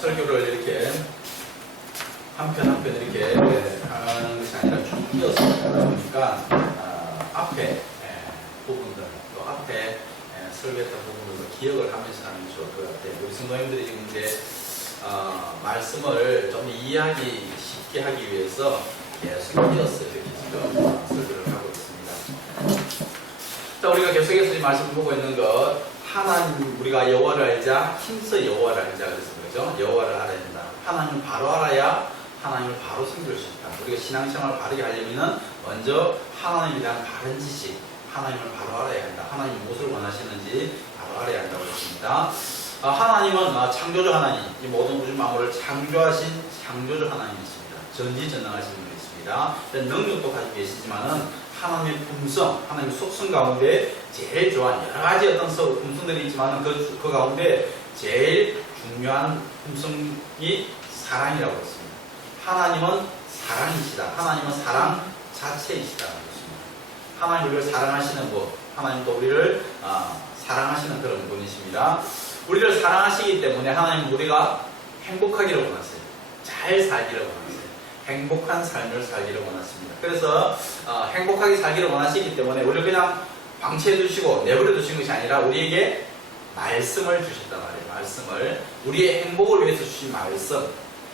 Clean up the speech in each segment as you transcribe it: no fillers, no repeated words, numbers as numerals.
설교를 이렇게 한 편 한 편 이렇게 하는 것이 아니라 쭉 이어서 하다 보니까 앞에 부분들 또 앞에 설교했던 부분들도 기억을 하면서 하는 게 좋을 것 같아요. 우리 성도님들이 지금 이제 말씀을 좀 이해하기 쉽게 하기 위해서 계속 이어서 이렇게 지금 설교를 하고 있습니다. 자, 우리가 계속해서 이 말씀을 보고 있는 것, 하나님, 우리가 여호와를 알자, 힘써 여호와를 알자 그랬습니다. 그죠? 여호와를 알아야 된다. 하나님을 바로 알아야 하나님을 바로 섬길 수 있다. 우리가 신앙생활을 바르게 하려면 먼저 하나님에 대한 바른 지식, 하나님을 바로 알아야 한다. 하나님이 무엇을 원하시는지 바로 알아야 한다고 했습니다. 하나님은 창조주 하나님, 이 모든 우주 만물을 창조하신 창조주 하나님이십니다. 전지전능하신 분이십니다. 능력도 가지고 계시지만은 하나님의 품성, 하나님의 속성 가운데 제일 좋아하는 여러 가지 어떤 품성들이 있지만 그 가운데 제일 중요한 품성이 사랑이라고 했습니다. 하나님은 사랑이시다. 하나님은 사랑 자체이시다는 것입니다. 하나님 우리를 사랑하시는 분, 하나님도 우리를 사랑하시는 그런 분이십니다. 우리를 사랑하시기 때문에 하나님은 우리가 행복하기를 원하세요. 잘 살기를 원하세요. 행복한 삶을 살기를 원하십니다. 그래서 행복하게 살기를 원하시기 때문에 우리를 그냥 방치해 두시고 내버려 두신 것이 아니라 우리에게 말씀을 주셨단 말이에요. 말씀을, 우리의 행복을 위해서 주신 말씀,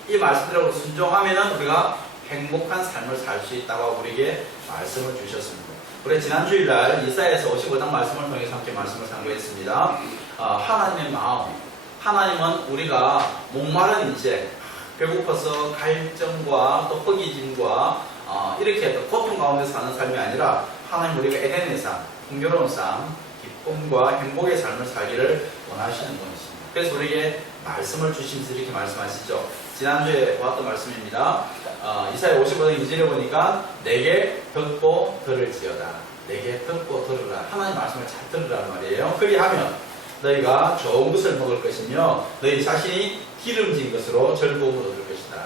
이 말씀대로 순종하면 우리가 행복한 삶을 살 수 있다고 우리에게 말씀을 주셨습니다. 우리 지난 주일날 이사야에서 55장 말씀을 통해서 함께 말씀을 상고했습니다. 하나님의 마음, 하나님은 우리가 목마른 인생, 배고파서 갈증과 또 허기짐과 이렇게 고통 가운데 사는 삶이 아니라 하나님 우리가 에덴의 삶, 풍요로운 삶, 기쁨과 행복의 삶을 살기를 원하시는 분이십니다. 그래서 우리에게 말씀을 주시면서 이렇게 말씀하시죠. 지난주에 보았던 말씀입니다. 이사야 55장 2절에 보니까 내게 듣고 들을지어다. 내게 듣고 들으라. 하나님 말씀을 잘 들으라는 말이에요. 그리하면 너희가 좋은 것을 먹을 것이며 너희 자신이 기름진 것으로 즐거움을 얻을 것이다.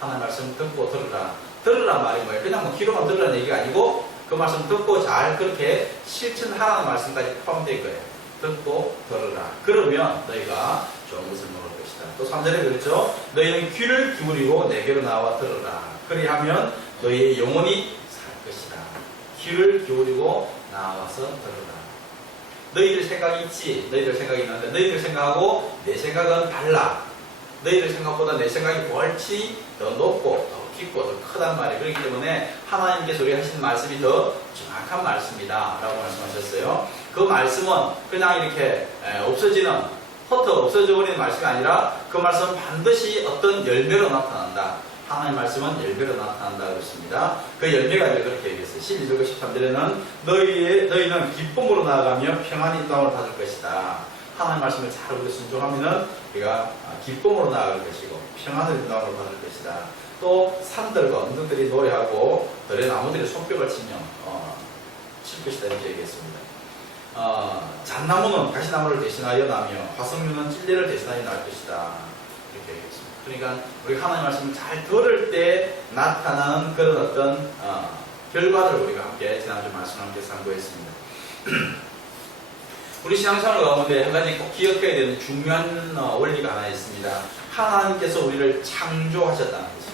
하나님 말씀 듣고 들으라. 들으란 말이 뭐예요? 그냥 뭐 귀로만 들으라는 얘기가 아니고 그 말씀 듣고 잘 그렇게 실천하라는 말씀까지 포함되어 있는 거예요. 듣고 들으라. 그러면 너희가 좋은 것을 먹을 것이다. 또 3절에 그렇죠. 너희는 귀를 기울이고 내게로 나와 들으라. 그리하면 너희의 영혼이 살 것이다. 귀를 기울이고 나와서 들으라. 너희들 생각이 있지. 너희들 생각이 있는데 너희들 생각하고 내 생각은 달라. 너희들 생각보다 내 생각이 훨씬 더 높고 더 깊고 더 크단 말이에요. 그렇기 때문에 하나님께서 우리가 하신 말씀이 더 정확한 말씀이다 라고 말씀하셨어요. 그 말씀은 그냥 이렇게 없어져 버리는 말씀이 아니라 그 말씀은 반드시 어떤 열매로 나타난다. 하나님의 말씀은 열매로 나타난다 그랬습니다. 그 열매가 이제 그렇게 얘기했어요. 12절과 13절에는 너희는 기쁨으로 나아가며 평안이 이 땅을 받을 것이다. 하나님의 말씀을 잘 우리 순종하면은 우리가 기쁨으로 나아갈 것이고 평안을 이 땅으로 받을 것이다. 또 산들과 언덕들이 노래하고 들의 나무들이 손뼉을 치며 칠 것이다 이렇게 얘기했습니다. 잣나무는 가시나무를 대신하여 나며 화석류는 찔레를 대신하여 날 것이다 이렇게 얘기했습니다. 그러니까 우리 하나님의 말씀을 잘 들을 때 나타나는 그런 어떤 결과들을 우리가 함께 지난주 말씀을 함께 상고했습니다. 우리 신앙생활 가운데 한 가지 꼭 기억해야 되는 중요한 원리가 하나 있습니다. 하나님께서 우리를 창조하셨다는 것입니다.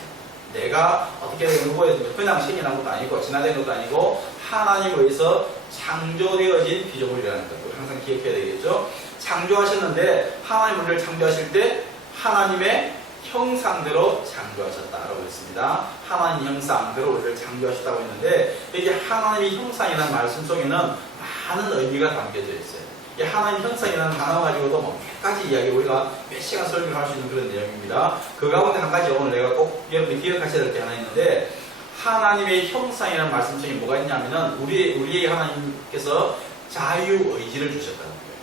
내가 어떻게 누구에도 그냥 생겨난 것도 아니고 진화된 것도 아니고 하나님에 의해서 창조되어진 피조물이라는 것 항상 기억해야 되겠죠. 창조하셨는데 하나님 우리를 창조하실 때 하나님의 형상대로 창조하셨다라고 했습니다. 하나님 형상대로 우리를 창조하셨다고 했는데 이게 하나님의 형상이라는 말씀 속에는 많은 의미가 담겨져 있어요. 이 하나님 형상이라는 단어 가지고도 뭐 몇 가지 이야기 우리가 몇 시간 설교를 할 수 있는 그런 내용입니다. 그 가운데 한 가지 오늘 내가 꼭 여러분이 기억하셔야 될 게 하나 있는데 하나님의 형상이라는 말씀 중에 뭐가 있냐면은 우리에게 하나님께서 자유의지를 주셨다는 거예요.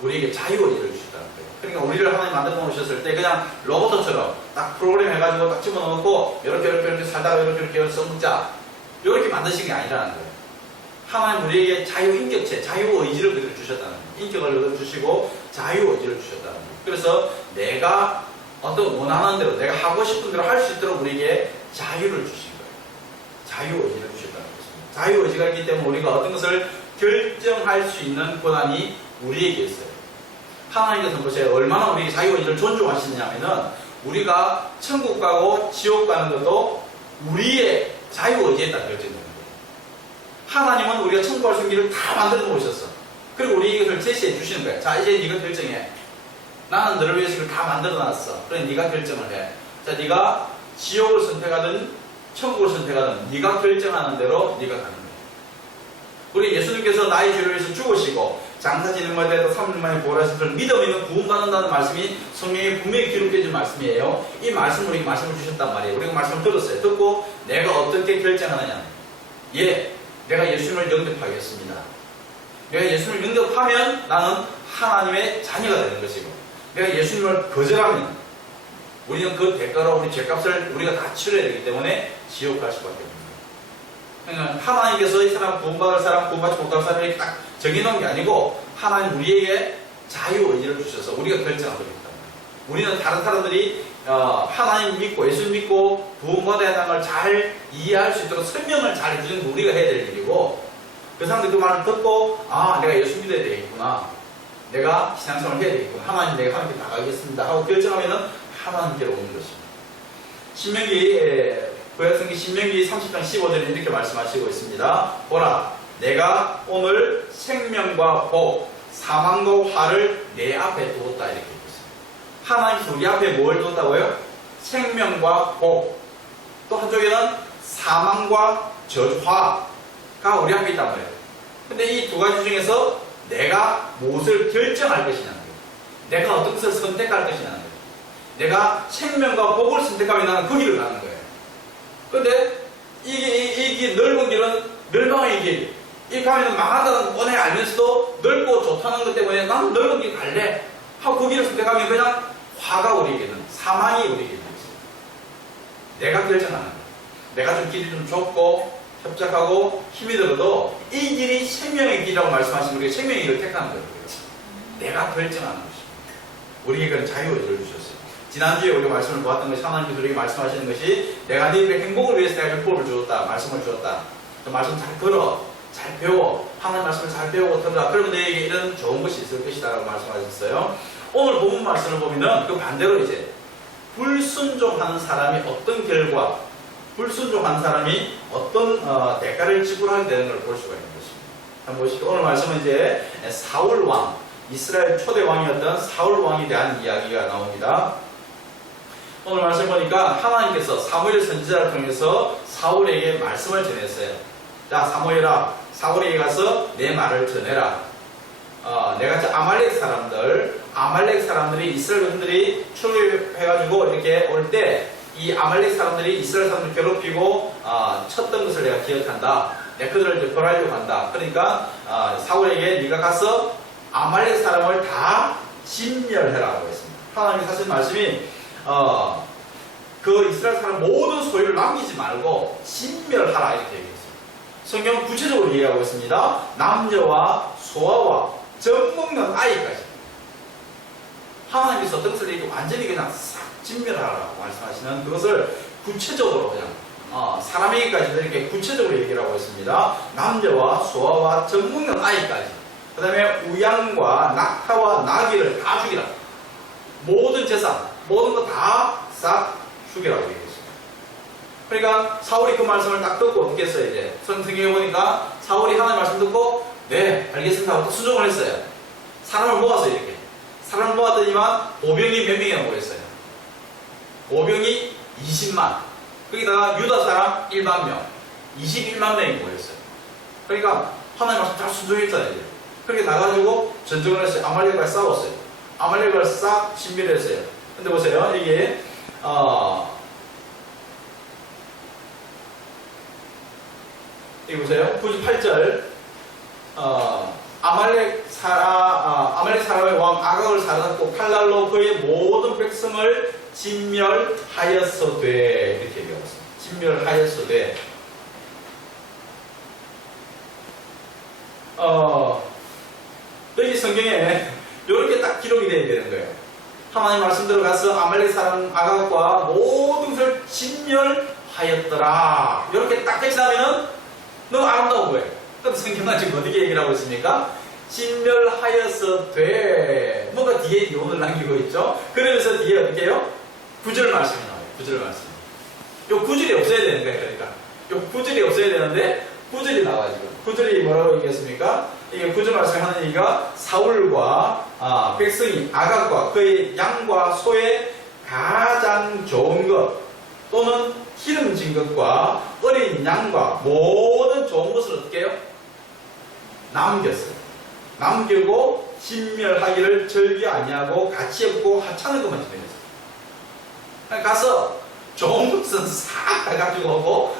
우리에게 자유의지를 주셨다는 거예요. 그러니까 우리를 하나님 만들어 놓으셨을 때 그냥 로봇처럼 딱 프로그램 해가지고 딱 집어넣고 이렇게 살다가 이렇게 써먹자 이렇게 만드신 게 아니라는 거예요. 하나님 우리에게 자유인격체, 자유의지를 그대로 주셨다는 거예요. 인격을 주시고 자유의지를 주셨다는 거예요. 그래서 내가 어떤 원하는 대로 내가 하고 싶은 대로 할 수 있도록 우리에게 자유를 주신 거예요. 자유의지를 주셨다는 것입니다. 자유의지가 있기 때문에 우리가 어떤 것을 결정할 수 있는 권한이 우리에게 있어요. 하나님께서 보세요. 얼마나 우리 자유의지를 존중하시느냐면은 우리가 천국 가고 지옥 가는 것도 우리의 자유의지에 따라 결정되는 거예요. 하나님은 우리가 천국 갈 수 있는 길을 다 만들어 놓으셨어. 그리고 우리에게 그걸 제시해 주시는 거예요. 자, 이제 네가 결정해. 나는 너를 위해서 이걸 다 만들어 놨어. 그래, 네가 결정을 해. 자, 네가 지옥을 선택하든 천국을 선택하든 네가 결정하는 대로 네가 가는 거예요. 우리 예수님께서 나의 죄를 위해서 죽으시고 장사 지는 것에 대해서 3일 만에 부활하신 걸 믿음 있는 구원받는다는 말씀이 성경에 분명히 기록되어 있는 말씀이에요. 이 말씀을 우리에게 말씀을 주셨단 말이에요. 우리가 말씀을 들었어요. 듣고 내가 어떻게 결정하느냐. 예, 내가 예수님을 영접하겠습니다. 내가 예수님을 영접하면 나는 하나님의 자녀가 되는 것이고, 내가 예수님을 거절하면 우리는 그 대가로 우리 죄값을 우리가 다 치러야 되기 때문에 지옥 갈 수밖에 없습니다. 그러니까 하나님께서 이 사람 구원받을 사람, 구원받지 못할 사람 이렇게 딱 정해놓은 게 아니고 하나님 우리에게 자유의지를 주셔서 우리가 결정하고 있다. 우리는 다른 사람들이 하나님 믿고 예수 믿고 구원받아야 하는 걸 잘 이해할 수 있도록 설명을 잘 해주는 게 우리가 해야 될 일이고, 그 사람들이 그 말을 듣고 내가 예수 믿어야 되겠구나, 내가 신앙생활을 해야 되겠구나, 하나님 내가 하나님께 나가겠습니다 하고 결정하면은 하나님께로 오는 것입니다. 구약성경 신명기 30장 15절에 이렇게 말씀하시고 있습니다. 보라, 내가 오늘 생명과 복, 사망과 화를 내 앞에 두었다, 이렇게 있습니다. 하나님께서 우리 앞에 뭘 두었다고요? 생명과 복, 또 한쪽에는 사망과 화가 우리 앞에 있단 말이에요. 근데 이 두 가지 중에서 내가 무엇을 결정할 것이냐는 거예요. 내가 어떤 것을 선택할 것이냐는 거예요. 내가 생명과 복을 선택하면 나는 그 길을 가는 거예요. 근데 이게 넓은 길은 멸망의 길, 이 가면은 망하다는 뻔히 알면서도 넓고 좋다는 것 때문에 나는 넓은 길 갈래 하고 그 길을 선택하면 그냥 화가 우리에게는, 사망이 우리에게는 있습니다. 내가 결정하는 거예요. 내가 좀 길이 좀 좁고 협착하고 힘이 들어도 이 길이 생명의 길이라고 말씀하시면 우리가 생명의 길을 택하는 거예요. 내가 결정하는 것입니다. 우리에게 그런 자유의지를 주셨어요. 지난주에 우리가 말씀을 보았던 것이, 하나님께서 우리에게 말씀하시는 것이 내가 너희들의 행복을 위해서 내가 율법을 주었다, 말씀을 주었다. 그 말씀 잘 들어, 잘 배워, 하나님 말씀을 잘 배우고 들으라. 그러면 너희에게 이런 좋은 것이 있을 것이다 라고 말씀하셨어요. 오늘 본문 말씀을 보면은 그 반대로 이제 불순종하는 사람이 어떤 결과, 불순종하는 사람이 어떤 대가를 지불하게 되는 걸 볼 수가 있는 것입니다. 한번 보시죠. 오늘 말씀은 이제 사울 왕, 이스라엘 초대 왕이었던 사울 왕에 대한 이야기가 나옵니다. 오늘 말씀 보니까 하나님께서 사무엘 선지자를 통해서 사울에게 말씀을 전했어요. 자, 사무엘아, 사울에게 가서 내 말을 전해라. 내가 이제 아말렉 사람들이 이스라엘 분들이 출애굽해가지고 이렇게 올 때 이 아말렉 사람들이 이스라엘 사람들을 괴롭히고 쳤던 것을 내가 기억한다. 내가 그들을 이제 벌하려고 한다. 그러니까 사울에게 네가 가서 아말렉 사람을 다 진멸해라고 했습니다. 하나님이 사실 말씀이 그 이스라엘 사람 모든 소유를 남기지 말고 진멸하라, 이렇게 얘기했습니다. 성경은 구체적으로 이해하고 있습니다. 남녀와 소아와 젖 먹는 아이까지. 하나님께서 어떤 것을 이렇게 완전히 그냥 싹 진멸하라고 말씀하시는 그것을 구체적으로 그냥 사람에게까지도 이렇게 구체적으로 얘기를 하고 있습니다. 남녀와 소아와 젖 먹는 아이까지. 그 다음에 우양과 낙타와 나귀를 다 죽이라. 모든 재산, 모든 거 다 싹 죽이라고 얘기했습니다. 그러니까 사울이 그 말씀을 딱 듣고 어떻게 했어요? 이제 성경에 보니까 사울이 하나님 말씀 듣고 네, 알겠습니다 하고 수정을 했어요. 사람을 모았어요. 이렇게 사람을 모았더니만 보병이 몇 명이나 모였어요. 보병이 20만, 거기다가 유다 사람 1만 명, 21만 명이 모였어요. 그러니까 하나님 말씀 잘 순종했잖아요. 그렇게 나가지고 전쟁을 했어요. 아말렉과 싸웠어요. 아말렉을 싹 신멸했어요. 근데 보세요, 이게 여기 보세요. 98절 아말렉 사람의 왕 아각을 살았고 칼날로 그의 모든 백성을 진멸하였어되, 이렇게 얘기하였습니다. 진멸하였어되. 여기 성경에 이렇게 딱 기록이 되어야 되는 거예요. 하나님 말씀대로 가서 아말렉 사람 아각과 모든 것을 진멸하였어되 하였더라. 이렇게 딱 끝나면은 너무 아름다운 거예요. 그럼 성경은 지금 어떻게 얘기를 하고 있습니까? 진멸하여서 돼. 뭔가 뒤에 요원을 남기고 있죠. 그러면서 뒤에 어떻게 해요? 구절 말씀이 나와요. 구절 말씀. 요 구절이 없어야 되는 거예요. 그러니까 요 구절이 없어야 되는데 구절이 나와요. 지금. 구절이 뭐라고 얘기했습니까? 이게 구절 말씀에 하는 얘기가 사울과 백성이 아각과 그의 양과 소의 가장 좋은 것 또는 기름진 것과 어린 양과 모든 좋은 것을 어떻게 해요? 남겼어요. 남기고 진멸하기를 절기 아니하고 가치 없고 하찮은 것만 진행했어요. 가서 좋은 것은 싹 다 가지고 오고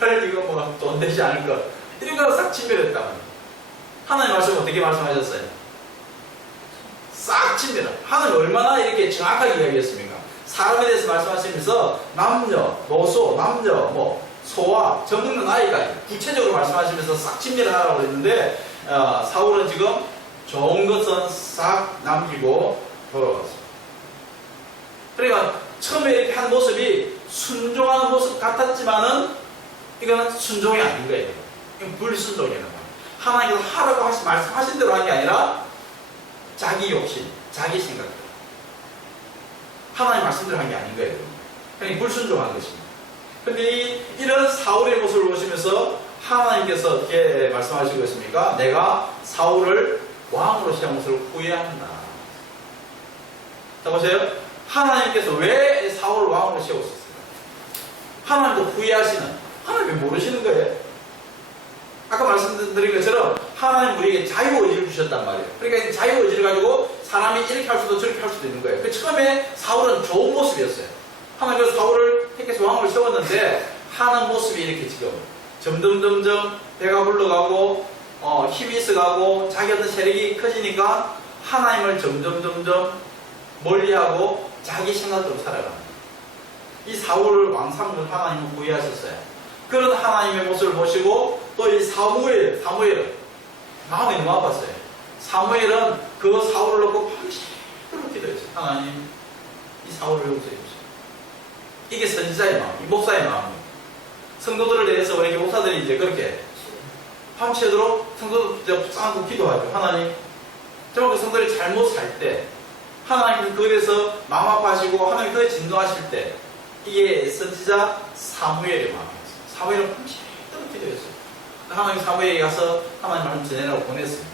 별 이거 뭐 돈 되지 않을 것 이런 거 싹 진멸했단 말이에요. 하나님 말씀 어떻게 말씀하셨어요? 싹 진멸. 하나님 얼마나 이렇게 정확하게 이야기했습니까? 사람에 대해서 말씀하시면서 남녀, 노소, 남녀, 뭐 소와 젖먹는 아이까지 구체적으로 말씀하시면서 싹 진멸하라고 했는데 사울은 지금 좋은 것은 싹 남기고 돌아왔습니다. 그러니까 처음에 이렇게 한 모습이 순종하는 모습 같았지만은 이거는 순종이 아닌 거예요. 이건 불순종이라는 거예요. 하나님께서 하라고 말씀하신 대로 한 게 아니라 자기 욕심, 자기 생각. 하나님 말씀대로 한 게 아닌 거예요. 그러니까 불순종한 것입니다. 근데 이런 사울의 모습을 보시면서 하나님께서 어떻게 말씀하시고 있습니까? 내가 사울을 왕으로 세운 것을 후회한다. 자, 보세요. 하나님께서 왜 사울을 왕으로 세우셨어요? 하나님도 후회하시는, 하나님이 모르시는 거예요. 아까 말씀드린 것처럼 하나님 우리에게 자유의지를 주셨단 말이에요. 그러니까 자유의지를 가지고 사람이 이렇게 할 수도 저렇게 할 수도 있는 거예요. 그 처음에 사울은 좋은 모습이었어요. 하나님께서 사울을 택해서 왕으로 세웠는데 하는 모습이 이렇게 지금 점점 배가 불러가고 힘이 있어가고 자기 어떤 세력이 커지니까 하나님을 점점 멀리하고 자기 생각대로 살아갑니다. 이 사울을 왕삼을 하나님은 후회하셨어요. 그런 하나님의 모습을 보시고 또 이 사무엘은 마음이 너무 아팠어요. 사무엘은 그 사울을 놓고 밤새도록 기도했어요. 하나님 이 사울을 용서해 주세요. 이게 선지자의 마음, 이 목사의 마음이에요. 성도들을 대해서 왜 이렇게 목사들이 이제 그렇게 밤새도록 성도들 붙잡고 기도하죠. 하나님 정말 그 성도들이 잘못 살 때 하나님께서 그에 대해서 마음 아파하시고 하나님 그에 진노하실 때 이게 선지자 사무엘의 마음이었어요. 사무엘은 밤새도록 기도했어요. 하나님 사무엘에 가서 하나님 말씀 전해라고 보냈습니다.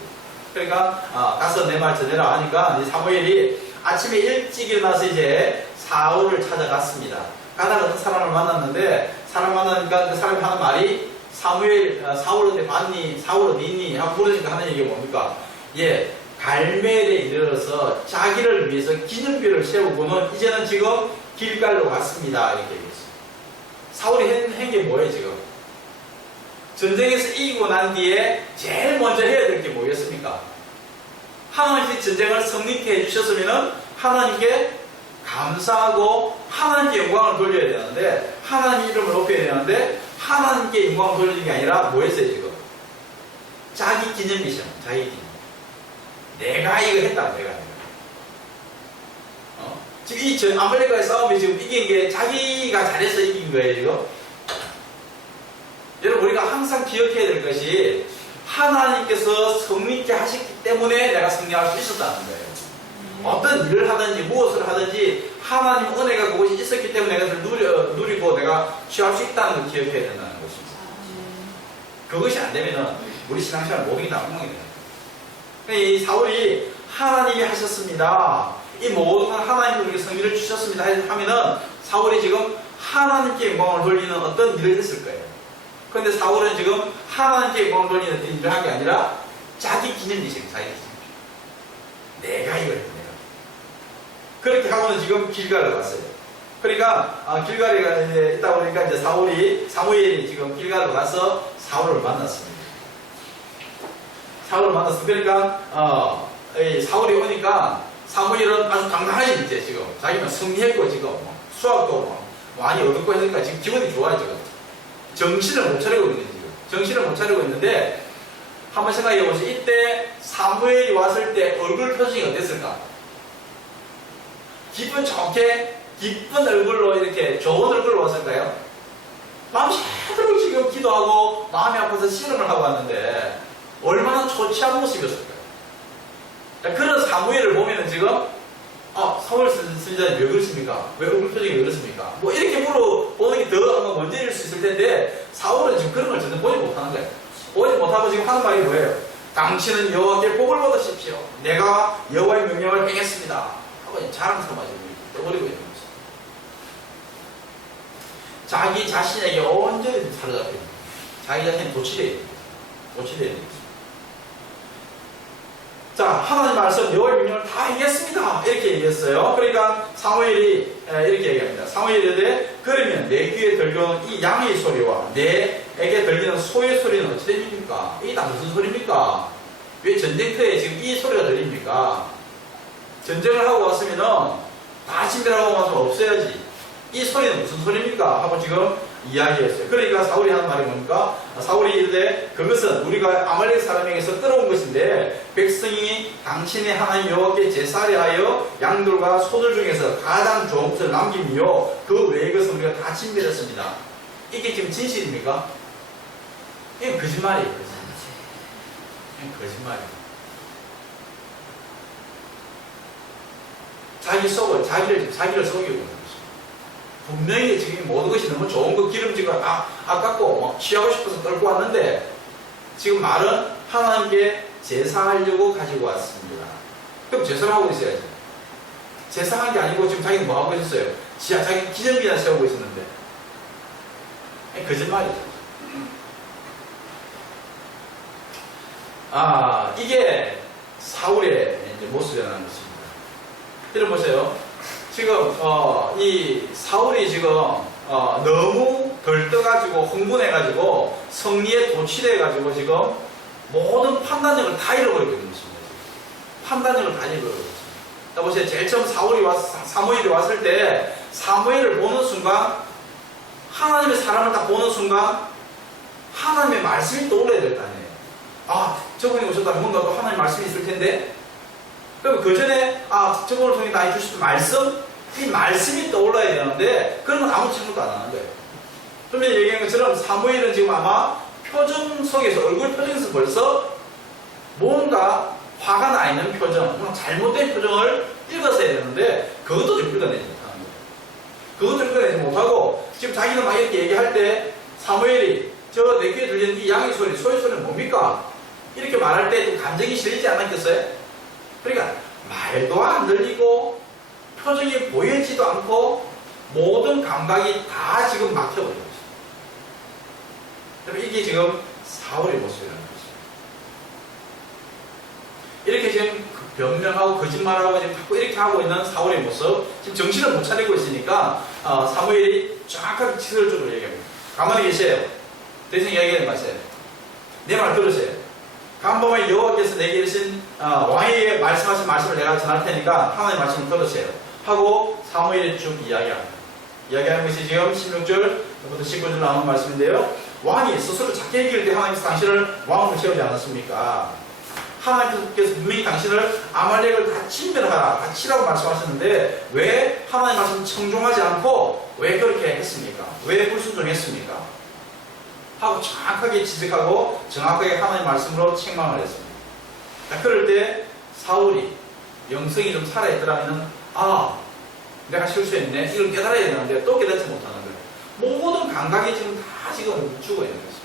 그러니까 가서 내 말 전해라 하니까 이제 사무엘이 아침에 일찍 일어나서 이제 사울을 찾아갔습니다. 가다가 어떤 사람을 만났는데 사람 만나니까 그 사람이 하는 말이 사울 어디 봤니? 사울 어디 있니? 하고 물으니까 하는 얘기가 뭡니까? 예, 갈멜에 이르러서 자기를 위해서 기념비를 세우고는 이제는 지금 길갈로 갔습니다. 이렇게 얘기했어요. 사울이 한 게 뭐예요 지금? 전쟁에서 이기고 난 뒤에 제일 먼저 해야 될 게 뭐겠습니까? 하나님께 전쟁을 성립해 해주셨으면 하나님께 감사하고 하나님께 영광을 돌려야 되는데 하나님 이름을 높여야 되는데 하나님께 영광을 돌리는 게 아니라 뭐 했어요 지금? 자기 기념이죠. 자기 기념. 내가 이거 했다. 내가. 지금 이 아말렉과의 싸움이 지금 이긴 게 자기가 잘해서 이긴 거예요 지금. 여러분 우리가 항상 기억해야 될 것이 하나님께서 성립케 하셨기 때문에 내가 승리할 수 있었다는 거예요. 어떤 일을 하든지 무엇을 하든지 하나님 은혜가 그것이 있었기 때문에 내가 누리고 내가 취할 수 있다는 걸 기억해야 된다는 것입니다. 그것이 안 되면 우리 신앙생활 모든 게 다 엉망이 돼요. 이 사울이 하나님이 하셨습니다. 이 모든 건 하나님이 우리에게 승리를 주셨습니다 하면은 사울이 지금 하나님께 영광을 돌리는 어떤 일을 했을 거예요. 그런데 사울은 지금 하나님께 영광을 돌리는 어떤 일을 한 게 아니라 자기 기념이죠. 자기 기념. 내가 이걸 했다. 그렇게 하고는 지금 길갈을 갔어요. 그러니까 길갈에 있다 보니까 이제 사무엘이 지금 길갈로 가서 사울을 만났습니다. 사울을 만났어. 그러니까 사울이 오니까 사무엘은 아주 당당하지 이제 지금 자기는 승리했고 지금 수학도 많이 얻고 했으니까 지금 기분이 좋아요 지금. 정신을 못 차리고 있는 지금. 정신을 못 차리고 있는데 한번 생각해 보세요. 이때 사무엘이 왔을 때 얼굴 표정이 어땠을까? 기분 좋게 기쁜 얼굴로 이렇게 좋은 얼굴로 왔을까요? 밤새도록 지금 기도하고 마음이 아파서 씨름을 하고 왔는데 얼마나 초췌한 모습이었을까요? 그런 사무엘을 보면은 지금 사무엘 선지자님 왜 그렇습니까? 왜 얼굴 표정이 왜 그렇습니까? 뭐 이렇게 물어보는 게 더 아마 문제일 수 있을 텐데 사울은 지금 그런 걸 전혀 보지 못하는 거예요. 보지 못하고 지금 하는 말이 뭐예요? 당신은 여호와께 복을 받으십시오. 내가 여호와의 명령을 행했습니다. 하고 자랑 삼아지고 떠버리고 있는 거죠. 자기 자신에게 온전히 사로잡혀 있는 거예요. 자기 자신이 도취되어 있는 거죠. 도취되어 있는 거죠. 자, 하나님 말씀 여호와의 명령을 다 행했습니다. 이렇게 얘기했어요. 그러니까 사무엘이 이렇게 얘기합니다. 사무엘이 이르되 그러면 내 귀에 들려오는 이 양의 소리와 내에게 들리는 소의 소리는 어찌 됩니까? 이게 다 무슨 소리입니까? 왜 전쟁터에 지금 이 소리가 들립니까? 전쟁을 하고 왔으면은 다 진멸하고 와서 없어야지. 이 소리는 무슨 소리입니까? 하고 지금 이야기했어요. 그러니까 사울이 하는 말이 뭡니까? 사울이 이르되 그것은 우리가 아말렉 사람에게서 끌어온 것인데 백성이 당신의 하나님 여호와께 제사를 하여 양들과 소들 중에서 가장 좋은 것을 남김이요 그 외의 것은 우리가 다 진멸했습니다. 이게 지금 진실입니까? 이게 거짓말이에요. 거짓말이에요. 자기 속을 자기를 속이고 있는 거죠. 분명히 지금 모든 것이 너무 좋은 거 기름지고 아깝고 취하고 싶어서 끌고 왔는데 지금 말은 하나님께 제사하려고 가지고 왔습니다. 그럼 제사를 하고 있어야지. 제사한 게 아니고 지금 자기는 뭐 하고 있었어요? 자기 기념비나 세우고 있었는데 거짓말이죠. 이게 사울의 이제 모습이라는 것입니다. 들어보세요. 지금 이 사울이 지금 너무 들떠가지고 흥분해가지고 성리에 도취돼가지고 지금 모든 판단력을 다 잃어버리고 있는 것입니다. 판단력을 다 잃어버리고 있습니다. 자 보세요. 제일 처음 사무엘이 왔을 때 사무엘을 보는 순간 하나님의 사람을 딱 보는 순간 하나님의 말씀이 떠올라야 될 거 아니에요. 저분이 오셨다면 뭔가 또 하나님의 말씀이 있을 텐데 그럼 그 전에 저분을 통해 나에게 주신 말씀? 이 말씀이 떠올라야 되는데 그런 건 아무 질문도 안 하는 거예요. 좀 전에 얘기한 것처럼 사무엘은 지금 아마 표정 속에서 얼굴 표정에서 벌써 뭔가 화가 나 있는 표정, 뭔가 잘못된 표정을 읽었어야 되는데 그것도 좀 읽어내지 못하는 거예요. 그것도 읽어내지 못하고 지금 자기는 막 이렇게 얘기할 때 사무엘이 저 내 귀에 들리는 이 양의 소리, 소의 소리는 뭡니까? 이렇게 말할 때 좀 감정이 실리지 않았겠어요? 그러니까 말도 안 들리고 표정이 보이지도 않고 모든 감각이 다 지금 막혀버린 것입니다. 이게 지금 사울의 모습이라는 것입니다. 이렇게 지금 변명하고 거짓말하고 지금 자꾸 이렇게 하고 있는 사울의 모습 지금 정신을 못 차리고 있으니까 사무엘이 정확하게 지설적으로 얘기합니다. 가만히 계세요. 더 이상 이야기하지 마세요. 내 말 들으세요. 간밤에 여호와께서 내게 이르신 왕에게 말씀하신 말씀을 내가 전할 테니까 하나님의 말씀을 들으세요. 하고 사무엘이 쭉 이야기합니다. 이야기하는 것이 지금 16절부터 19절 나오는 말씀인데요. 왕이 스스로 자기 얘기할 때 하나님께서 당신을 왕으로 세우지 않았습니까? 하나님께서 분명히 당신을 아말렉을 다 진멸하라, 다 치라고 말씀하셨는데 왜 하나님 말씀을 청종하지 않고 왜 그렇게 했습니까? 왜 불순종했습니까? 하고 정확하게 지적하고 정확하게 하나님 말씀으로 책망을 했습니다. 자, 그럴 때 사울이 영성이 좀 살아있더라면 내가 실수했네 이걸 깨달아야 되는데 또 깨닫지 못하는 거예요. 모든 감각이 지금 다 지금 죽어 있는 것입니다.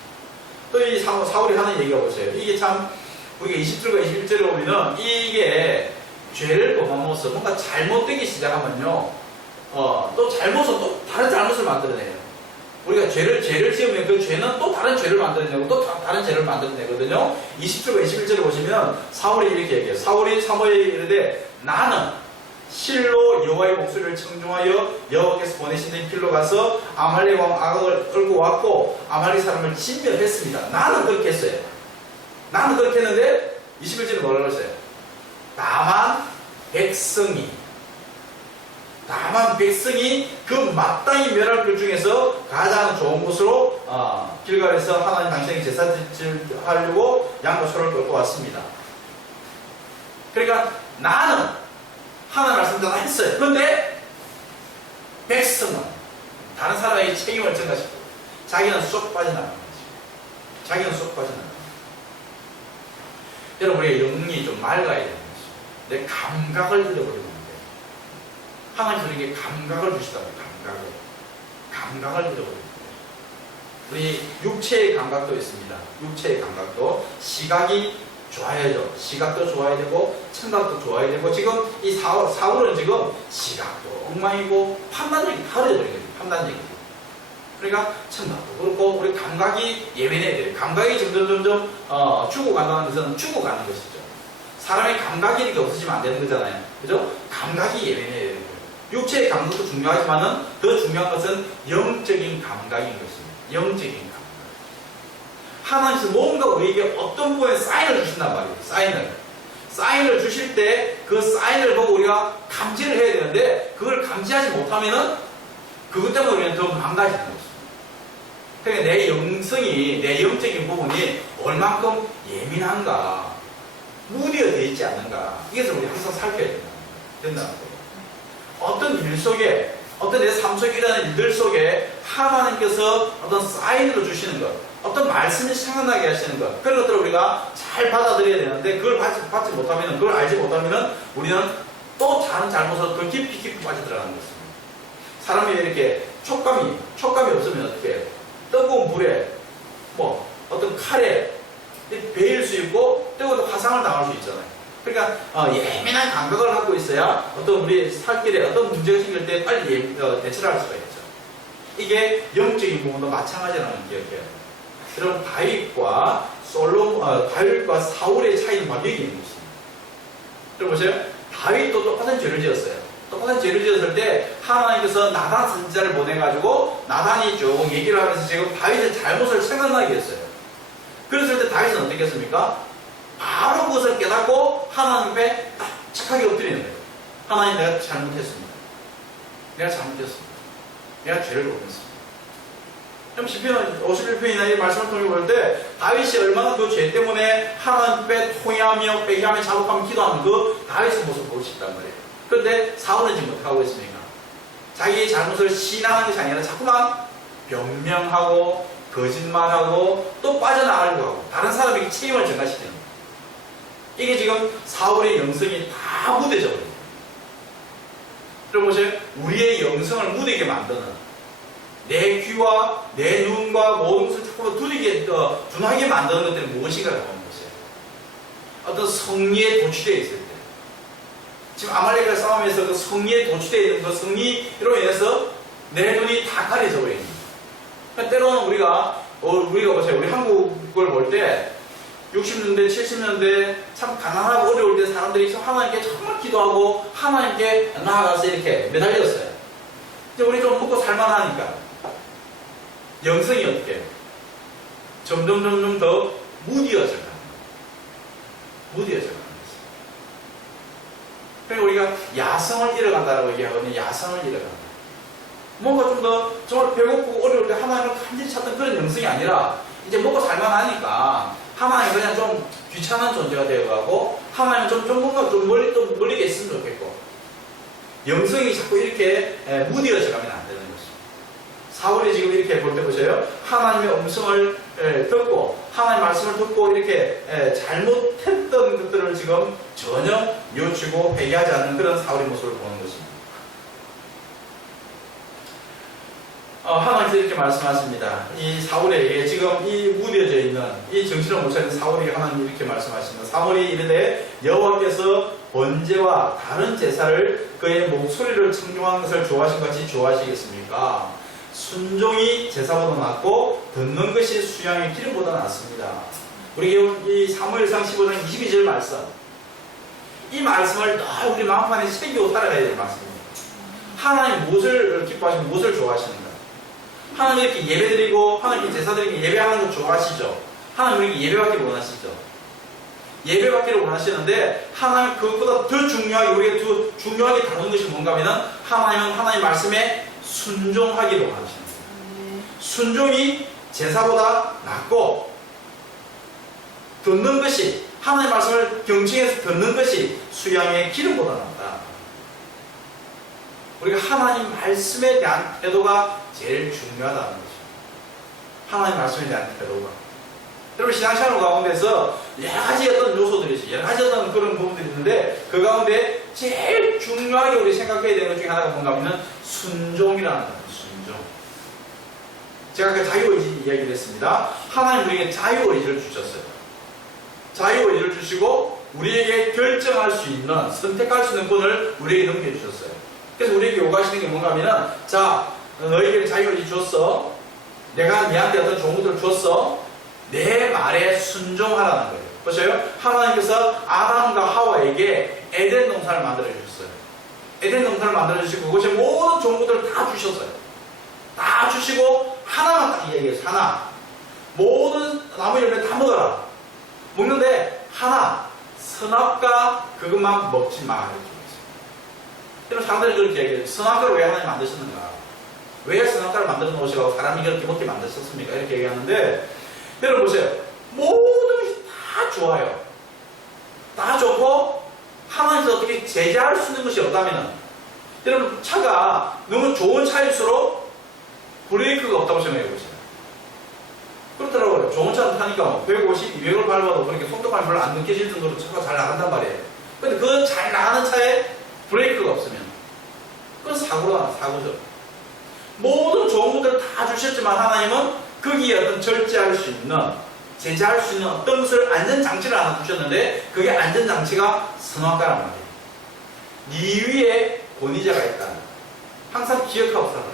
또 이 사울이 하는 얘기가 보세요. 이게 참 우리가 20절과 21절에 보면은 이게 죄를 범함으로써 뭔가 잘못되기 시작하면요 또 잘못은 또 다른 잘못을 만들어내요. 우리가 죄를 지으면 그 죄는 또 다른 죄를 만들어내고 또 다른 죄를 만들어내거든요. 20절과 21절을 보시면 사울이 이렇게 얘기해요. 사울이 사무엘에게 이르되 나는 실로 여호와의 목소리를 청종하여 여호와께서 보내신 길로 가서 아말렉 왕 아각을 끌고 왔고 아말렉 사람을 진멸했습니다. 나는 그렇게 했어요. 나는 그렇게 했는데 21절에 뭐라고 했어요? 다만 백성이 그 마땅히 멸할 것 중에서 가장 좋은 곳으로 길갈에서 하나님 당신에게 제사하려고 양과 소를 끌고 왔습니다. 그러니까 나는 하나님 말씀 다 했어요. 그런데 백성은 다른 사람에게 책임을 전가시키고 자기는 쏙 빠져나가는 거죠. 자기는 쏙 빠져나가는 거죠. 여러분, 우리의 영이 좀 맑아야 되는 거죠. 내 감각을 잃어버리는 거예요. 하나님 우리에게 감각을 주시다고요. 감각을 잃어버리는 거예요. 우리 육체의 감각도 있습니다. 육체의 감각도 시각이 좋아야죠. 시각도 좋아야 되고 청각도 좋아야 되고 지금 이 사울은 지금 시각도 엉망이고 판단력이 다 잃어버리거든요. 판단력이. 그러니까 청각도 그렇고 우리 감각이 예민해야 돼요. 감각이 점점 죽어간다는 것은 죽어가는 것이죠. 사람의 감각이 이렇게 없어지면 안 되는 거잖아요. 그죠? 감각이 예민해야 되는 거예요. 육체의 감각도 중요하지만은 더 중요한 것은 영적인 감각인 것입니다. 영적인 감각. 하나님께서 뭔가 우리에게 어떤 부분에 사인을 주신단 말이에요. 사인을 주실 때 그 사인을 보고 우리가 감지를 해야 되는데 그걸 감지하지 못하면은 그것 때문에 우리는 더 망가지는 것입니다. 그러니까 내 영성이, 내 영적인 부분이 얼만큼 예민한가, 무뎌져 있지 않는가, 이것을 우리 항상 살펴야 된다는 거예요. 어떤 일 속에, 어떤 내 삶 속에 일어나는 일들 속에 하나님께서 어떤 사인으로 주시는 것, 어떤 말씀이 생각나게 하시는 것, 그런 것들을 우리가 잘 받아들여야 되는데 그걸 받지 못하면, 그걸 알지 못하면 우리는 또 다른 잘못으로 더 깊이 빠져들어가는 것입니다. 사람이 이렇게 촉감이 없으면 어떻게 해요? 뜨거운 불에, 어떤 칼에 베일 수 있고 뜨거운 화상을 당할 수 있잖아요. 그러니까 예민한 감각을 갖고 있어야 어떤 우리 살길에 어떤 문제가 생길 때 빨리 대처를 할 수가 있죠. 이게 영적인 부분도 마찬가지라는 걸 기억해요. 여러분, 다윗과 사울의 차이는 바로 여기 있는 것입니다. 여러분 보세요. 다윗도 똑같은 죄를 지었어요. 똑같은 죄를 지었을 때 하나님께서 나단 선지자를 보내가지고 나단이 쭉 얘기를 하면서 지금 다윗의 잘못을 생각나게 했어요. 그랬을 때 다윗은 어떻게 했습니까? 바로 그것을 깨닫고 하나님 앞에 착하게 엎드리는 거예요. 하나님, 내가 잘못했습니다. 내가 죄를 범했습니다. 좀 시편 51편이나 이 말씀을 통해 볼 때 다윗이 얼마나 그 죄 때문에 하나님 앞에 통회하며 회개하며 자복하며 기도하는 그 다윗의 모습을 볼 수 있단 말이에요. 그런데 사울은 지금 어떻게 하고 있습니까? 자기의 잘못을 시인하는 것이 아니라 자꾸만 변명하고 거짓말하고 또 빠져나가려고 하고 다른 사람에게 책임을 전가시키는 거예요. 이게 지금 사울의 영성이 다 무뎌져 버려요. 여러분 보세요. 우리의 영성을 무디게 만드는, 내 귀와 내 눈과 모든 것을 조금 둔하게 만드는 것들이 무엇인가를 보는 것이에요. 어떤 성리에 도취되어 있을 때, 지금 아말렉과 싸움에서 그 성리에 도취되어 있는 그 성리로 인해서 내 눈이 다 가려져 버립니다. 그러니까 때로는 우리가 보세요. 우리 한국을 볼 때 60년대, 70년대 참 가난하고 어려울 때 사람들이 하나님께 정말 기도하고 하나님께 나아가서 이렇게 매달렸어요. 이제 우리 좀 먹고 살만하니까 영성이 어떻게 해요? 점점 더 무뎌져 가는 거예요. 그러니까 우리가 야성을 잃어간다라고 얘기하거든요. 야성을 잃어간다. 뭔가 좀 더 정말 배고프고 어려울 때 하나님을 간절히 찾던 그런 영성이 아니라 이제 먹고 살만하니까 하나님 그냥 좀 귀찮은 존재가 되어가고 하나님 뭔가 좀 멀리 있으면 좋겠고 영성이 자꾸 이렇게 무뎌져 가면 안 되는 것입니다. 사울이 지금 이렇게 볼 때 보세요. 하나님의 음성을 듣고 하나님의 말씀을 듣고 이렇게 잘못했던 것들을 지금 전혀 뉘우치고 회개하지 않는 그런 사울의 모습을 보는 것입니다. 하나님께서 이렇게 말씀하십니다. 이 사울에게 지금 이 무뎌져 있는 이 정신을 못 차린 사울에게 하나님 이렇게 말씀하십니다. 사울이 이르되 여호와께서 번제와 다른 제사를 그의 목소리를 청종하는 것을 좋아하신 같이 좋아하시겠습니까? 순종이 제사보다 낫고 듣는 것이 수양의 기름보다 낫습니다. 우리 이 사무엘상 15장 22절 말씀, 이 말씀을 늘 우리 마음판에 새기고 살아가야 될 말씀입니다. 하나님 무엇을 기뻐하시고 무엇을 좋아하시는가? 하나님 이렇게 예배드리고 하나님께 제사드리고 예배하는 걸 좋아하시죠. 하나님 우리에게 예배받기를 원하시죠. 예배받기를 원하시는데 하나님 그것보다 더 중요하게 우리가 더 중요하게 다루는 것이 뭔가 하면 하나님은 하나님 말씀에 순종하기를 원하시는 거예요. 순종이 제사보다 낫고 듣는 것이 하나님의 말씀을 경청해서 듣는 것이 수양의 기름보다 낫다. 우리가 하나님 말씀에 대한 태도가 제일 중요하다는 것입니다. 하나님 말씀에 대한 태도가. 여러분 신앙생활 가운데서 여러 가지 어떤 요소들이 있어요. 여러 가지 어떤 그런 부분들이 있는데 그 가운데 제일 중요하게 우리 생각해야 되는 것 중에 하나가 뭔가 하면 순종이라는 거예요. 순종. 제가 아까 자유의지 이야기를 했습니다. 하나님 우리에게 자유의지를 주셨어요. 자유의지를 주시고 우리에게 결정할 수 있는, 선택할 수 있는 권을 우리에게 넘겨주셨어요. 그래서 우리에게 요구하시는 게 뭔가 하면은, 자, 너에게 자유의지 줬어. 내가 너한테 어떤 좋은 것들을 줬어. 내 말에 순종하라는 거예요. 보세요. 하나님께서 아담과 하와에게 에덴 동산을 만들어 주셨어요. 에덴 동산을 만들어 주시고 그것의 모든 좋은 것들을 다 주셨어요. 다 주시고 하나만 딱 얘기해요. 하나. 모든 나무 열매 다 먹어라. 먹는데 하나. 선악과 그것만 먹지 마. 이렇게 사람들이 그렇게 얘기해요. 선악과를 왜 하나님 만드셨는가? 왜 선악과를 만들어 놓으시고 사람이 그렇게 먹게 만드셨습니까? 이렇게 얘기하는데 여러분 보세요. 모든 것이 다 좋아요. 다 좋고 하나님께서 어떻게 제재할 수 있는 것이 없다면 여러분 차가 너무 좋은 차일수록 브레이크가 없다고 생각해 보세요. 그렇더라고요. 좋은 차를 타니까 150, 200을 밟아도 그렇게 속도감이 별로 안 느껴질 정도로 차가 잘 나간단 말이에요. 근데 그 잘 나가는 차에 브레이크가 없으면 그건 사고가 사고죠. 모든 좋은 것들을 다 주셨지만 하나님은 거기에 어떤 절제할 수 있는, 제재할 수 있는 어떤 것을 안전장치를 하나 주셨는데 그게 안전장치가 선악과란 말이에요. 네 위에 권위자가 있다. 항상 기억하고 살아라.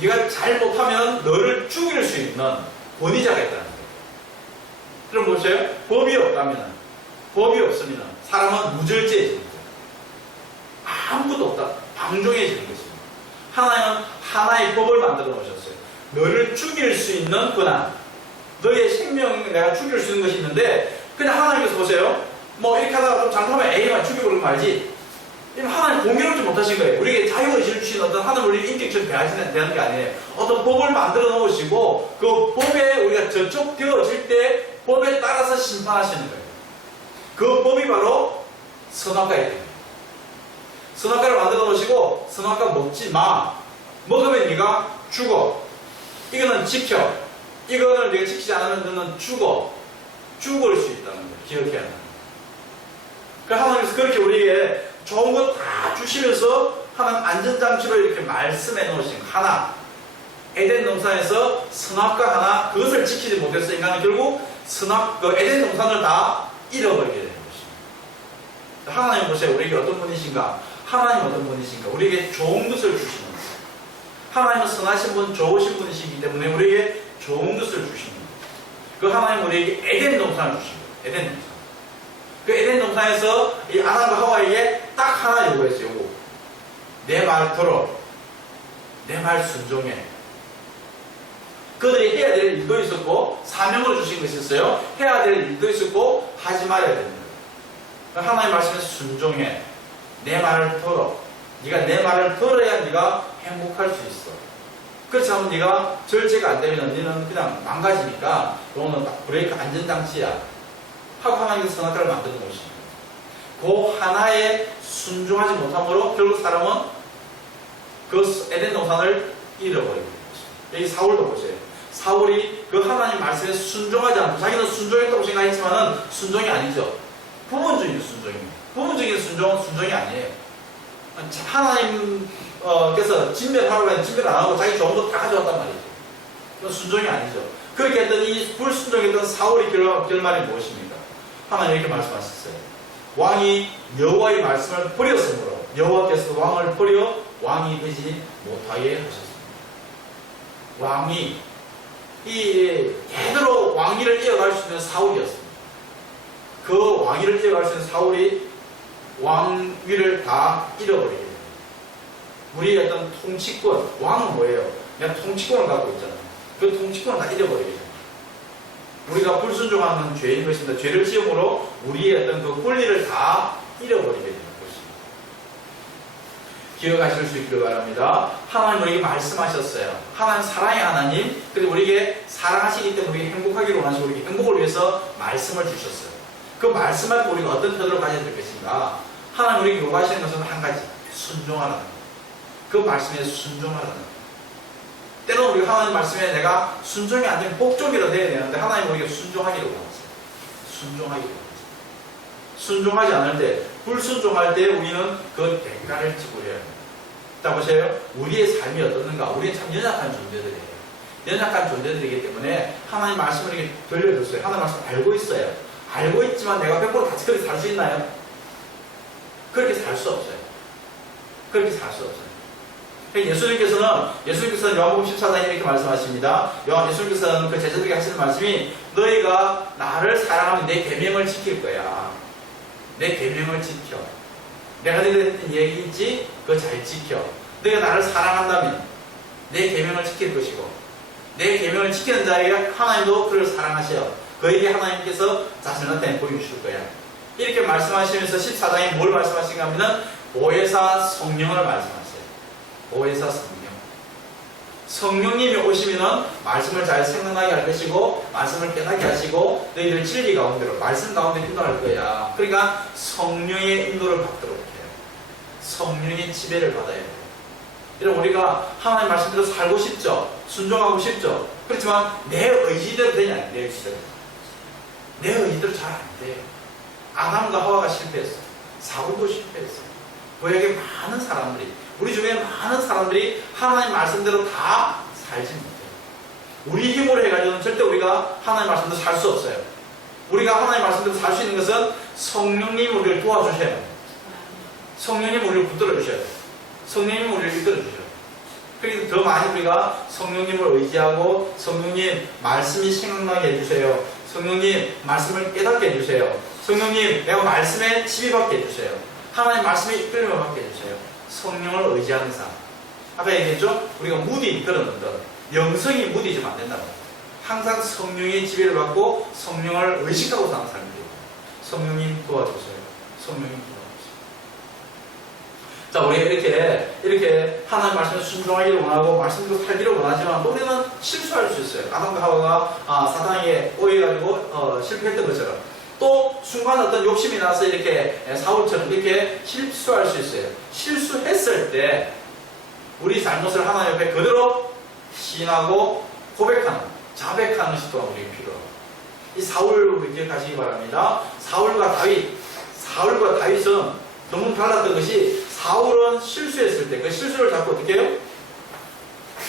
네가 잘못하면 너를 죽일 수 있는 권위자가 있다는 거예요. 그럼 보세요. 법이 없다면, 법이 없으면 사람은 무절제해지는 거예요. 아무것도 없다. 방종해지는 것입니다. 하나님은 하나의 법을 만들어 놓으셨어요. 너를 죽일 수 있는 권한, 너의 생명을 내가 죽일 수 있는 것이 있는데 그냥 하나님께서 보세요. 뭐 이렇게 하다가 좀 잘못하면 A만 죽여버리면 말지. 하나님 공교롭지 못하신 거예요. 우리에게 자유의지를 주신 어떤 하나님 우리 인격처럼 대하는 게 아니에요. 어떤 법을 만들어 놓으시고 그 법에 우리가 저촉되어질 때 법에 따라서 심판하시는 거예요. 그 법이 바로 선악과예요. 선악과를 만들어 놓으시고 선악과 먹지 마. 먹으면 네가 죽어. 이거는 지켜. 이거는 네가 지키지 않으면 너는 죽어. 죽을 수 있다는 거예요. 기억해야 한다. 그러니까 하나님께서 그렇게 우리에게 좋은 거 다 주시면서 하나님 안전장치로 이렇게 말씀해 놓으신 하나. 에덴 동산에서 선악과 하나, 그것을 지키지 못해서 인간은 결국 에덴 동산을 다 잃어버리게 되는 것입니다. 하나님 보세요. 우리에게 어떤 분이신가? 하나님 어떤 분이신가? 우리에게 좋은 것을 주시는 거예요. 하나님은 선하신 분, 좋으신 분이시기 때문에 우리에게 좋은 것을 주시는 거예요. 그 하나님 우리에게 에덴 동산을 주신 거예요. 에덴 동산. 그 에덴 동산에서 이 아담과 하와에게 딱 하나 요구했어요. 요구. 내 말 들어. 내 말 순종해. 그들이 해야 될 일도 있었고 사명을 주신 것이 있어요. 해야 될 일도 있었고 하지 말아야 됩니다. 하나님 말씀에 순종해. 내 말을 들어. 네가 내 말을 들어야 네가 행복할 수 있어. 그렇지 않으면 네가 절제가 안 되면 너는 그냥 망가지니까 너는 브레이크 안전장치야 하고 하나님께서 선악과를 만들어 놓으십니다. 그 하나에 순종하지 못함으로 결국 사람은 그 에덴 동산을 잃어버리게 됩니다. 여기 사울도 보세요. 사울이 그 하나님 말씀에 순종하지 않고 자기는 순종했다고 생각했지만은 순종이 아니죠. 부분적인 순종입니다. 부분적인 순종은 순종이 아니에요. 하나님께서 진멸하라고 했는데 진멸 안 하고 자기 좋은 거 다 가져왔단 말이죠. 그건 순종이 아니죠. 그렇게 했던 이 불순종했던 사울의 결말이 무엇입니까? 하나님 이렇게 말씀하셨어요. 왕이 여호와의 말씀을 버렸으므로 여호와께서 왕을 버려 왕이 되지 못하게 하셨습니다. 왕이 제대로 왕위를 이어갈 수 있는 사울이었습니다. 그 왕위를 이어갈 수 있는 사울이 왕위를 다 잃어버리게 됩니다. 우리의 어떤 통치권, 왕은 뭐예요? 그냥 통치권을 갖고 있잖아요. 그 통치권을 다 잃어버리게 됩니다. 우리가 불순종하는 죄인 것입니다. 죄를 지음으로 우리의 어떤 그 권리를 다 잃어버리게 되는 것입니다. 기억하실 수 있길 바랍니다. 하나님 우리에게 말씀하셨어요. 하나님 사랑의 하나님, 그리고 우리에게 사랑하시기 때문에 우리에게 행복하기를 원하시고 우리에게 행복을 위해서 말씀을 주셨어요. 그 말씀할 때 우리가 어떤 태도를 가져야 될 것인가? 하나님 우리에게 요구하시는 것은 한 가지, 순종하라는 것. 그 말씀에 순종하라는 것. 때로는 우리가 하나님 말씀에 내가 순종이 안 되면 복종이라도 해야 되는데 하나님 우리가 순종하기를 원하세요. 순종하기를 원하세요. 순종하지 않을 때, 불순종할 때 우리는 그 대가를 지불해야 합니다. 자 보세요. 우리의 삶이 어떻는가? 우리는 참 연약한 존재들이에요. 연약한 존재들이기 때문에 하나님 말씀을 이렇게 들려줬어요. 하나님 말씀 알고 있어요. 알고 있지만 내가 100% 같이 그렇게 살 수 있나요? 그렇게 살 수 없어요. 그렇게 살 수 없어요. 예수님께서는 요한복음 14장에 이렇게 말씀하십니다. 예수님께서는 그 제자들에게 하시는 말씀이 너희가 나를 사랑하면 내 계명을 지킬 거야. 내 계명을 지켜. 내가 너희들한테 했던 얘기인지 그거 잘 지켜. 너희가 나를 사랑한다면 내 계명을 지킬 것이고 내 계명을 지키는 자에게 하나님도 그를 사랑하셔. 그에게 하나님께서 자신을 나타내 보여주실 거야. 이렇게 말씀하시면서 14장에 뭘 말씀하시는가 하면 보혜사 성령을 말씀하세요. 보혜사 성령. 성령님이 오시면은 말씀을 잘 생각나게 할 것이고 말씀을 깨닫게 하시고 너희들 진리 가운데로 말씀 가운데 인도할 거야. 그러니까 성령의 인도를 받도록 해요. 성령의 지배를 받아야 돼요. 이런 우리가 하나님 말씀대로 살고 싶죠. 순종하고 싶죠. 그렇지만 내 의지대로 되냐? 내 의지대로. 내 의지대로 잘 안 돼요. 아담과 하와가 실패했어요. 사울도 실패했어요. 구약에 많은 사람들이, 우리 중에 많은 사람들이 하나님 말씀대로 다 살지 못해요. 우리 힘으로 해가지고는 절대 우리가 하나님 말씀대로 살 수 없어요. 우리가 하나님 말씀대로 살 수 있는 것은 성령님이 우리를 도와주셔야 돼요. 성령님이 우리를 붙들어 주셔야 돼요. 성령님이 우리를 이끌어 주셔야 돼요. 그래서 더 많이 우리가 성령님을 의지하고 성령님 말씀이 생각나게 해주세요. 성령님 말씀을 깨닫게 해주세요. 성령님 내가 말씀에 지배받게 해주세요. 하나님 말씀에 이끌림을 받게 해주세요. 성령을 의지하는 삶. 아까 얘기했죠? 우리가 무디 들었는데 영성이 무디지면 안 된다고. 항상 성령의 지배를 받고 성령을 의식하고 사는 삶이에요. 성령님 도와주세요. 성령님 도와주세요. 자, 우리가 이렇게 하나님 말씀에 순종하기를 원하고 말씀대로 살기를 원하지만 우리는 실수할 수 있어요. 아담과 하와가 사단에게 오해가지고 실패했던 것처럼 또 순간 어떤 욕심이 나서 이렇게 사울처럼 이렇게 실수할 수 있어요. 실수했을 때 우리 잘못을 하나님 옆에 그대로 시인하고 고백하는, 자백하는 시도가 우리에게 필요합니다. 이 사울 기억하시기 바랍니다. 사울과 다윗은 너무 달랐던 것이 사울은 실수했을 때 그 실수를 자꾸 어떻게 해요?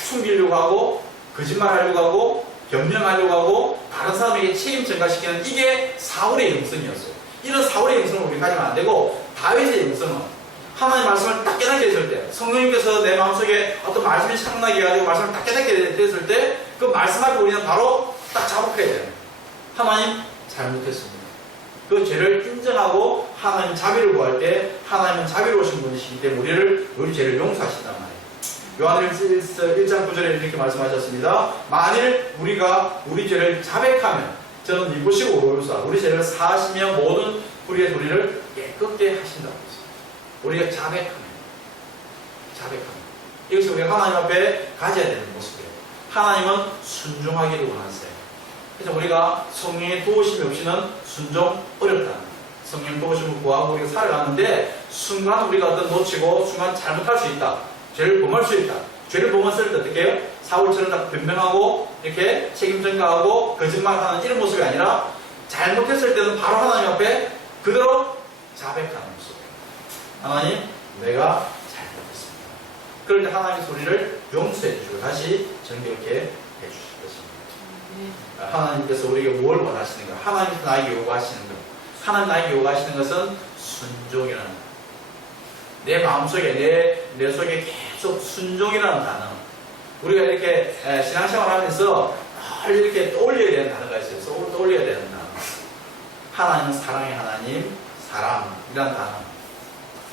숨기려고 하고 거짓말하려고 하고 변명하려고 하고 다른 사람에게 책임 전가시키는 이게 사울의 영성이었어요. 이런 사울의 영성을 우리 가지면 안 되고 다윗의 영성은 하나님의 말씀을 딱 깨닫게 됐을 때 성령님께서 내 마음속에 어떤 말씀이 생각나게 해가지고 말씀을 딱 깨닫게 됐을 때 그 말씀 앞에 우리는 바로 딱 자복해야 돼요. 하나님 잘못했습니다. 그 죄를 인정하고 하나님 자비를 구할 때 하나님은 자비로우신 분이시기 때문에 우리 죄를 용서하신단 말이에요. 요한일서 1장 9절에 이렇게 말씀하셨습니다. 만일 우리가 우리 죄를 자백하면 저는 이보시고 오로사 우리 죄를 사하시며 모든 우리의 도리를 깨끗게 하신다고 했습니다. 우리가 자백하면 이것이 우리가 하나님 앞에 가져야 되는 모습이에요. 하나님은 순종하기를 원하세요. 그래서 우리가 성령의 도우심이 없이는 순종 어렵다. 성령 도우심을 구하고 우리가 살아가는데 순간 우리가 어떤 놓치고 순간 잘못할 수 있다. 죄를 범할 수 있다. 죄를 범했을 때 어떻게 해요? 사울처럼 딱 변명하고 이렇게 책임 전가하고 거짓말하는 이런 모습이 아니라 잘못했을 때는 바로 하나님 앞에 그대로 자백하는 모습이에요. 하나님, 내가 잘못했습니다. 그럴 때 하나님의 소리를 용서해 주시고 다시 정결케 해주실 것입니다. 하나님께서 우리에게 뭘 원하시는가? 하나님께서 나에게 요구하시는 것. 하나님 나에게 요구하시는 것은 순종이라는 것. 내 마음속에 내 속에 계속 순종이라는 단어. 우리가 이렇게 신앙생활 하면서 늘 이렇게 떠올려야 되는 단어가 있어요. 떠올려야 되는 단어. 하나님은 사랑의 하나님, 사랑이라는 단어.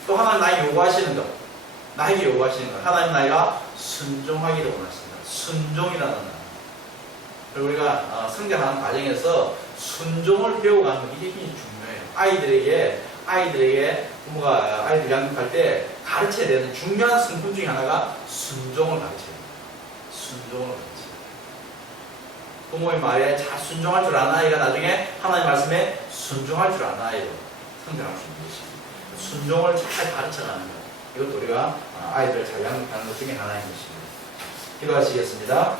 또 하나님 나에게 요구하시는 것. 나에게 요구하시는 것. 하나님 나이가 순종하기를 원하십니다. 순종이라는 단어. 그리고 우리가 성장하는 과정에서 순종을 배워가는 것 이게 굉장히 중요해요. 아이들에게 부모가 아이들 양육할 때 가르쳐야 되는 중요한 성품 중에 하나가 순종을 가르쳐요. 순종을 가르쳐요. 부모의 말에 잘 순종할 줄 아는 아이가 나중에 하나님 말씀에 순종할 줄 아는 아이로 성장할 수 있는 것입니다. 순종을 잘 가르쳐가는 것. 이것도 우리가 아이들을 잘 양육하는 것 중에 하나인 것입니다. 기도하시겠습니다.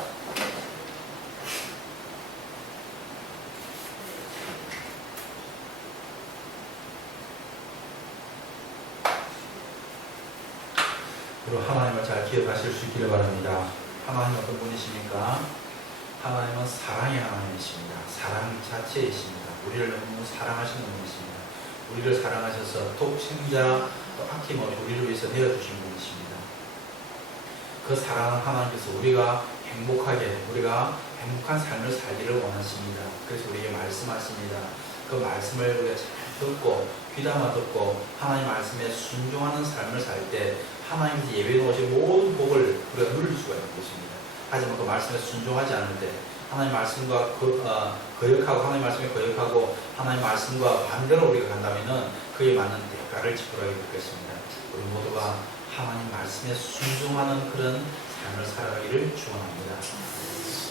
그리고 하나님을 잘 기억하실 수 있기를 바랍니다. 하나님 어떤 분이십니까? 하나님은 사랑의 하나님이십니다. 사랑 자체이십니다. 우리를 너무 사랑하시는 분이십니다. 우리를 사랑하셔서 독생자 또 아낌없이 우리를 위해서 내어주신 분이십니다. 그 사랑하는 하나님께서 우리가 우리가 행복한 삶을 살기를 원하십니다. 그래서 우리에게 말씀하십니다. 그 말씀을 우리가 잘 듣고 귀담아 듣고 하나님 말씀에 순종하는 삶을 살 때 하나님께서 예배해 놓으신 모든 복을 우리가 누릴 수가 있는 것입니다. 하지만 그 말씀에 순종하지 않을 때 하나님 말씀과 거역하고 하나님 말씀에 거역하고 하나님 말씀과 반대로 우리가 간다면은 그에 맞는 대가를 지불하게 될 것입니다. 우리 모두가 하나님 말씀에 순종하는 그런 삶을 살아가기를 축원합니다.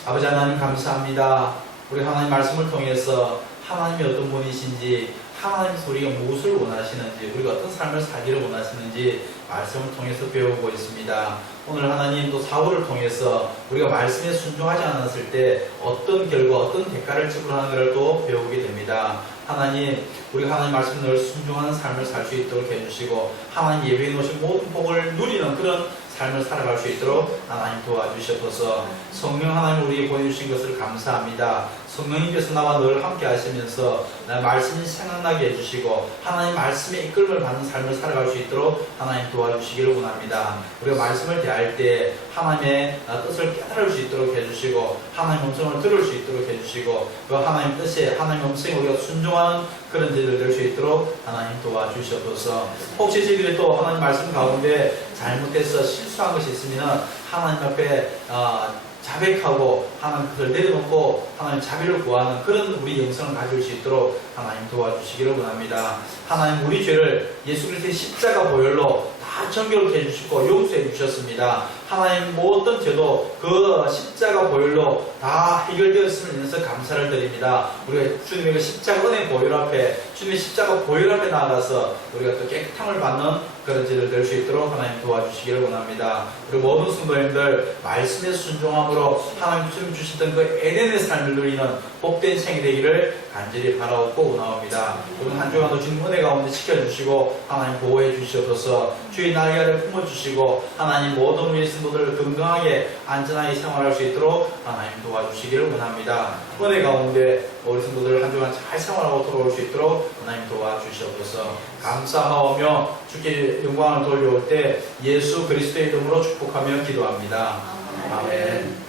아버지 하나님 감사합니다. 우리 하나님 말씀을 통해서 하나님이 어떤 분이신지 하나님께서 우리가 무엇을 원하시는지 우리가 어떤 삶을 살기를 원하시는지 말씀을 통해서 배우고 있습니다. 오늘 하나님 또 사울을 통해서 우리가 말씀에 순종하지 않았을 때 어떤 결과 어떤 대가를 지불하는 것을 또 배우게 됩니다. 하나님 우리 하나님 말씀 늘 순종하는 삶을 살 수 있도록 해주시고 하나님 예배해 놓으신 모든 복을 누리는 그런 삶을 살아갈 수 있도록 하나님 도와주시옵소서. 성령 하나님 우리에게 보내주신 것을 감사합니다. 성령님께서 나와 늘 함께 하시면서 나 말씀이 생각나게 해주시고 하나님 말씀에 이끌림을 받는 삶을 살아갈 수 있도록 하나님 도와주시기를 원합니다. 우리가 말씀을 대할 때 하나님의 뜻을 깨달을 수 있도록 해주시고 하나님 음성을 들을 수 있도록 해주시고 그 하나님 뜻에 하나님 음성에 우리가 순종하는 그런 일을 될 수 있도록 하나님 도와주시옵소서. 혹시 저희들이 또 하나님 말씀 가운데 잘못해서 실수한 것이 있으면 하나님 앞에 자백하고 하나님 그걸 내려놓고 하나님 자비를 구하는 그런 우리 영성을 가질 수 있도록 하나님 도와주시기를 원합니다. 하나님 우리 죄를 예수 그리스도의 십자가 보혈로 다 정결케 해주시고 용서해 주셨습니다. 하나님 모든 죄도 그 십자가 보혈로 다 해결되었음을 인해서 감사를 드립니다. 우리가 주님의 그 십자가 은혜 보혈 앞에 주님의 십자가 보혈 앞에 나아가서 우리가 또 깨끗함을 받는 그런 죄를 될 수 있도록 하나님 도와주시기를 원합니다. 그리고 모든 성도님들 말씀에 순종함으로 하나님 주님 주시던 그 에덴의 삶을 누리는 복된 생이 되기를 간절히 바라옵고 원하옵니다. 오늘 한 주간도 주님 은혜 가운데 지켜주시고 하나님 보호해 주시옵소서. 주의 날개 아래 품어주시고 하나님 모든 우리 성도들 건강하게 안전하게 생활할 수 있도록 하나님 도와주시기를 원합니다. 은혜 가운데 우리 성도들 한 주간 잘 생활하고 돌아올 수 있도록 하나님 도와주시옵소서. 감사하오며 주께 영광을 돌려올 때 예수 그리스도의 이름으로 축복하며 기도합니다. 아멘.